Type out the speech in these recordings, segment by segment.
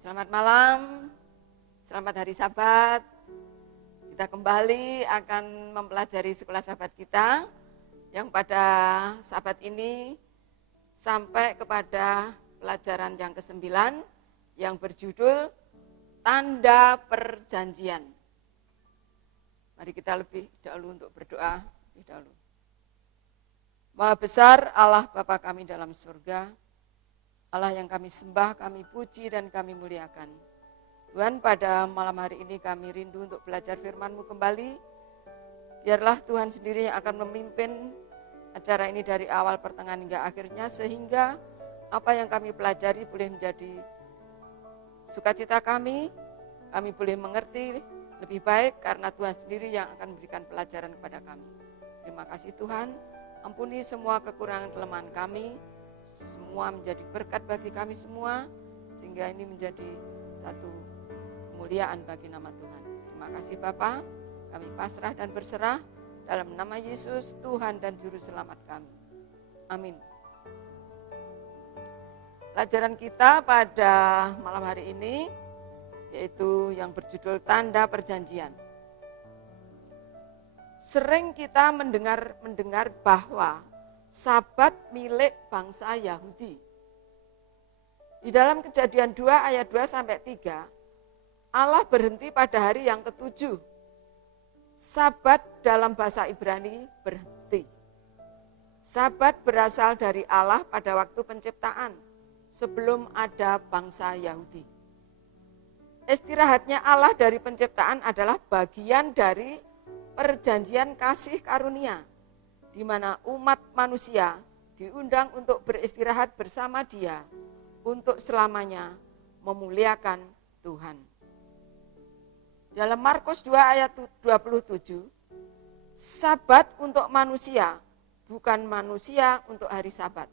Selamat malam, selamat hari Sabat. Kita kembali akan mempelajari sekolah Sabat kita yang pada Sabat ini sampai kepada pelajaran yang ke-9 yang berjudul Tanda Perjanjian. Mari kita lebih dahulu untuk berdoa lebih dahulu. Maha besar Allah Bapa kami dalam surga, Allah yang kami sembah, kami puji dan kami muliakan. Tuhan, pada malam hari ini kami rindu untuk belajar firman-Mu kembali. Biarlah Tuhan sendiri yang akan memimpin acara ini dari awal, pertengahan hingga akhirnya, sehingga apa yang kami pelajari boleh menjadi sukacita kami boleh mengerti lebih baik karena Tuhan sendiri yang akan memberikan pelajaran kepada kami. Terima kasih Tuhan, ampuni semua kekurangan kelemahan kami, semua menjadi berkat bagi kami semua, sehingga ini menjadi satu kemuliaan bagi nama Tuhan. Terima kasih Bapa, kami pasrah dan berserah dalam nama Yesus, Tuhan dan Juru Selamat kami. Amin. Pelajaran kita pada malam hari ini yaitu yang berjudul Tanda Perjanjian. Sering kita mendengar bahwa Sabat milik bangsa Yahudi. Di dalam Kejadian 2 ayat 2 sampai 3, Allah berhenti pada hari yang ke-7. Sabat dalam bahasa Ibrani berhenti. Sabat berasal dari Allah pada waktu penciptaan, sebelum ada bangsa Yahudi. Istirahatnya Allah dari penciptaan adalah bagian dari perjanjian kasih karunia, di mana umat manusia diundang untuk beristirahat bersama Dia untuk selamanya memuliakan Tuhan. Dalam Markus 2 ayat 27, Sabat untuk manusia, bukan manusia untuk hari Sabat.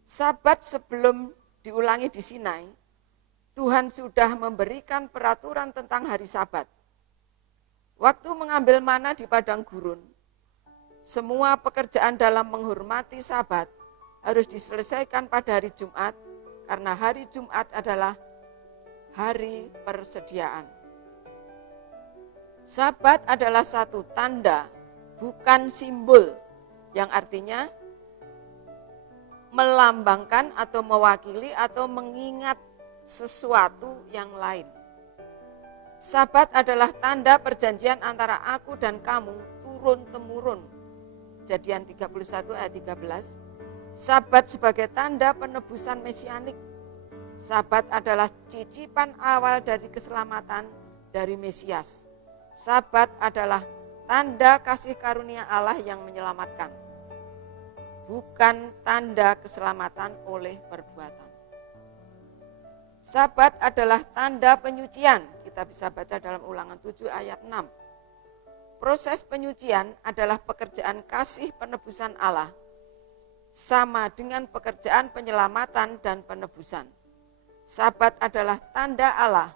Sabat sebelum diulangi di Sinai, Tuhan sudah memberikan peraturan tentang hari Sabat. Waktu mengambil mana di padang gurun, semua pekerjaan dalam menghormati Sabat harus diselesaikan pada hari Jumat, karena hari Jumat adalah hari persediaan. Sabat adalah satu tanda, bukan simbol, yang artinya melambangkan atau mewakili atau mengingat sesuatu yang lain. Sabat adalah tanda perjanjian antara aku dan kamu turun-temurun. Kejadian 31 ayat 13. Sabat sebagai tanda penebusan mesianik. Sabat adalah cicipan awal dari keselamatan dari Mesias. Sabat adalah tanda kasih karunia Allah yang menyelamatkan, bukan tanda keselamatan oleh perbuatan. Sabat adalah tanda penyucian. Kita bisa baca dalam Ulangan 7 ayat 6. Proses penyucian adalah pekerjaan kasih penebusan Allah, sama dengan pekerjaan penyelamatan dan penebusan. Sabat adalah tanda Allah,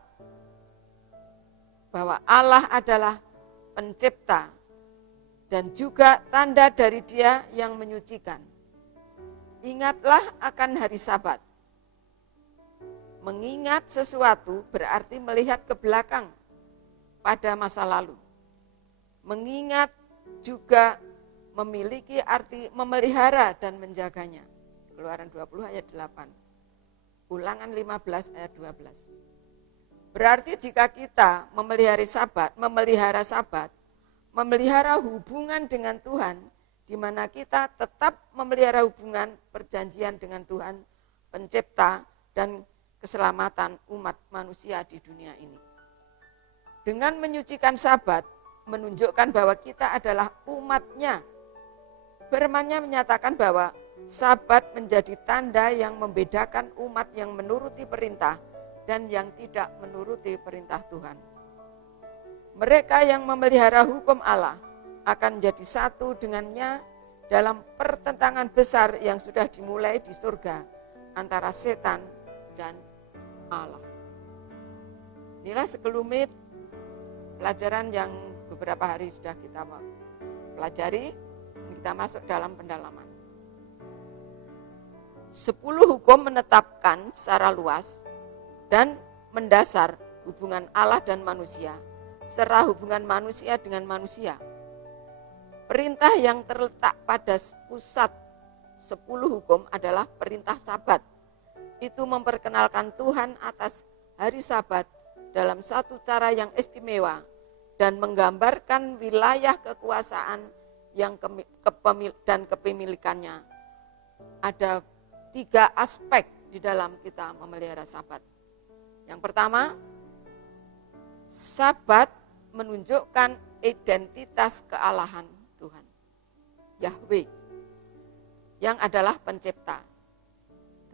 bahwa Allah adalah pencipta, dan juga tanda dari Dia yang menyucikan. Ingatlah akan hari Sabat. Mengingat sesuatu berarti melihat ke belakang pada masa lalu. Mengingat juga memiliki arti memelihara dan menjaganya. Keluaran 20 ayat 8. Ulangan 15 ayat 12. Berarti jika kita memelihara Sabat, memelihara hubungan dengan Tuhan, di mana kita tetap memelihara hubungan perjanjian dengan Tuhan, pencipta dan keselamatan umat manusia di dunia ini. Dengan menyucikan Sabat, menunjukkan bahwa kita adalah umatnya. Firman-Nya menyatakan bahwa Sabat menjadi tanda yang membedakan umat yang menuruti perintah dan yang tidak menuruti perintah Tuhan. Mereka yang memelihara hukum Allah akan menjadi satu dengannya dalam pertentangan besar yang sudah dimulai di surga antara setan dan Allah. Inilah sekelumit pelajaran yang beberapa hari sudah kita pelajari, dan kita masuk dalam pendalaman. 10 hukum menetapkan secara luas dan mendasar hubungan Allah dan manusia, serta hubungan manusia dengan manusia. Perintah yang terletak pada pusat 10 hukum adalah perintah Sabat. Itu memperkenalkan Tuhan atas hari Sabat dalam satu cara yang istimewa dan menggambarkan wilayah kekuasaan yang dan kepemilikannya. Ada 3 aspek di dalam kita memelihara Sabat. Yang pertama, Sabat menunjukkan identitas kealahan Tuhan, Yahweh, yang adalah pencipta.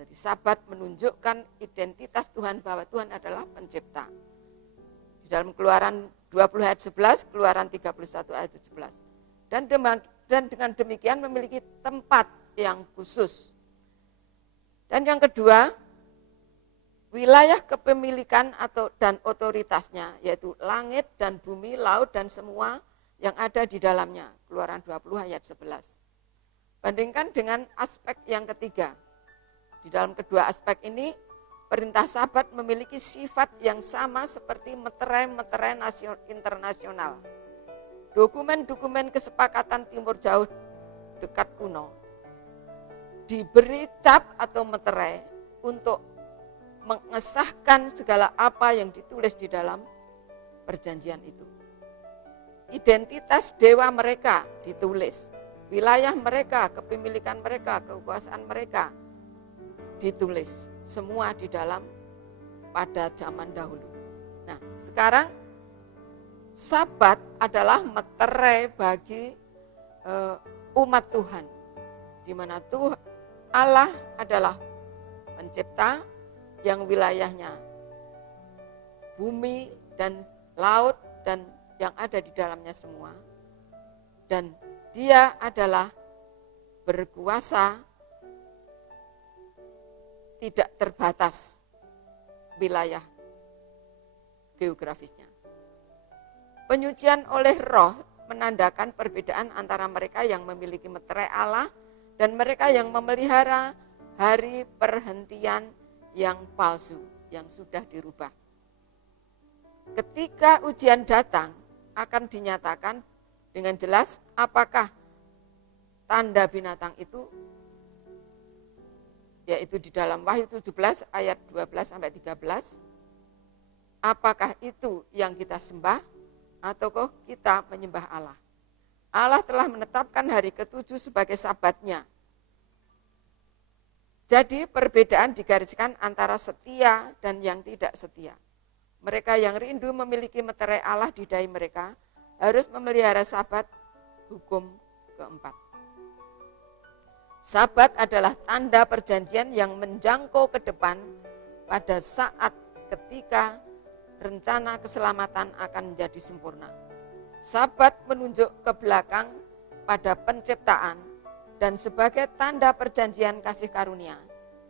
Jadi Sabat menunjukkan identitas Tuhan, bahwa Tuhan adalah pencipta. Di dalam Keluaran 20 ayat 11, Keluaran 31 ayat 17. Dan dengan demikian memiliki tempat yang khusus. Dan yang kedua, wilayah kepemilikan dan otoritasnya, yaitu langit dan bumi, laut dan semua yang ada di dalamnya. Keluaran 20 ayat 11. Bandingkan dengan aspek yang ketiga. Di dalam kedua aspek ini, perintah Sabat memiliki sifat yang sama seperti meterai-meterai internasional. Dokumen-dokumen kesepakatan Timur Jauh dekat kuno diberi cap atau meterai untuk mengesahkan segala apa yang ditulis di dalam perjanjian itu. Identitas dewa mereka ditulis, wilayah mereka, kepemilikan mereka, kekuasaan mereka ditulis, semua di dalam pada zaman dahulu. Nah, sekarang Sabat adalah meterai bagi umat Tuhan, di mana Allah adalah pencipta yang wilayahnya bumi dan laut dan yang ada di dalamnya semua. Dan Dia adalah berkuasa tidak terbatas wilayah geografisnya. Penyucian oleh Roh menandakan perbedaan antara mereka yang memiliki meterai Allah dan mereka yang memelihara hari perhentian yang palsu, yang sudah dirubah. Ketika ujian datang, akan dinyatakan dengan jelas apakah tanda binatang itu, yaitu di dalam Wahyu 17 ayat 12-13, apakah itu yang kita sembah ataukah kita menyembah Allah. Allah telah menetapkan hari ke-7 sebagai Sabatnya. Jadi perbedaan digariskan antara setia dan yang tidak setia. Mereka yang rindu memiliki meterai Allah di dahi mereka harus memelihara Sabat, hukum keempat. Sabat adalah tanda perjanjian yang menjangkau ke depan pada saat ketika rencana keselamatan akan menjadi sempurna. Sabat menunjuk ke belakang pada penciptaan dan sebagai tanda perjanjian kasih karunia.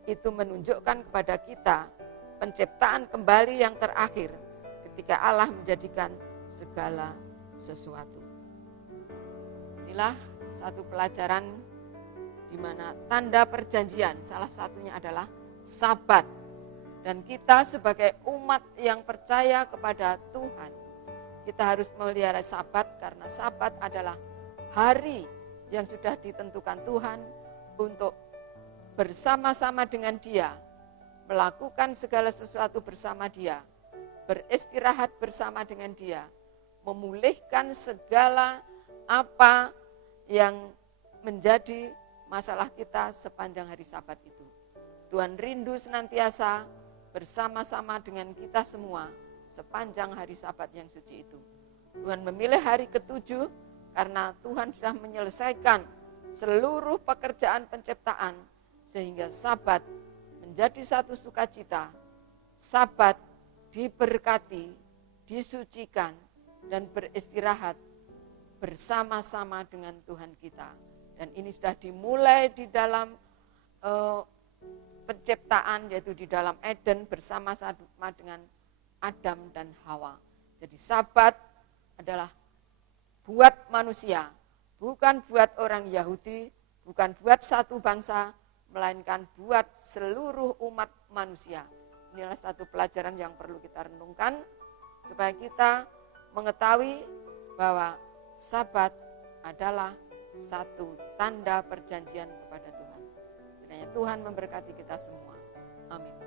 Itu menunjukkan kepada kita penciptaan kembali yang terakhir ketika Allah menjadikan segala sesuatu. Inilah satu pelajaran di mana tanda perjanjian salah satunya adalah Sabat. Dan kita sebagai umat yang percaya kepada Tuhan, kita harus memelihara Sabat karena Sabat adalah hari yang sudah ditentukan Tuhan untuk bersama-sama dengan Dia, melakukan segala sesuatu bersama Dia, beristirahat bersama dengan Dia, memulihkan segala apa yang menjadi masalah kita sepanjang hari Sabat itu. Tuhan rindu senantiasa bersama-sama dengan kita semua sepanjang hari Sabat yang suci itu. Tuhan memilih hari ke-7 karena Tuhan sudah menyelesaikan seluruh pekerjaan penciptaan sehingga Sabat menjadi satu sukacita. Sabat diberkati, disucikan dan beristirahat bersama-sama dengan Tuhan kita. Dan ini sudah dimulai di dalam penciptaan, yaitu di dalam Eden bersama-sama dengan Adam dan Hawa. Jadi Sabat adalah buat manusia, bukan buat orang Yahudi, bukan buat satu bangsa, melainkan buat seluruh umat manusia inilah satu pelajaran yang perlu kita renungkan supaya kita mengetahui bahwa Sabat adalah satu tanda perjanjian kepada Tuhan. Kiranya Tuhan memberkati kita semua. Amin.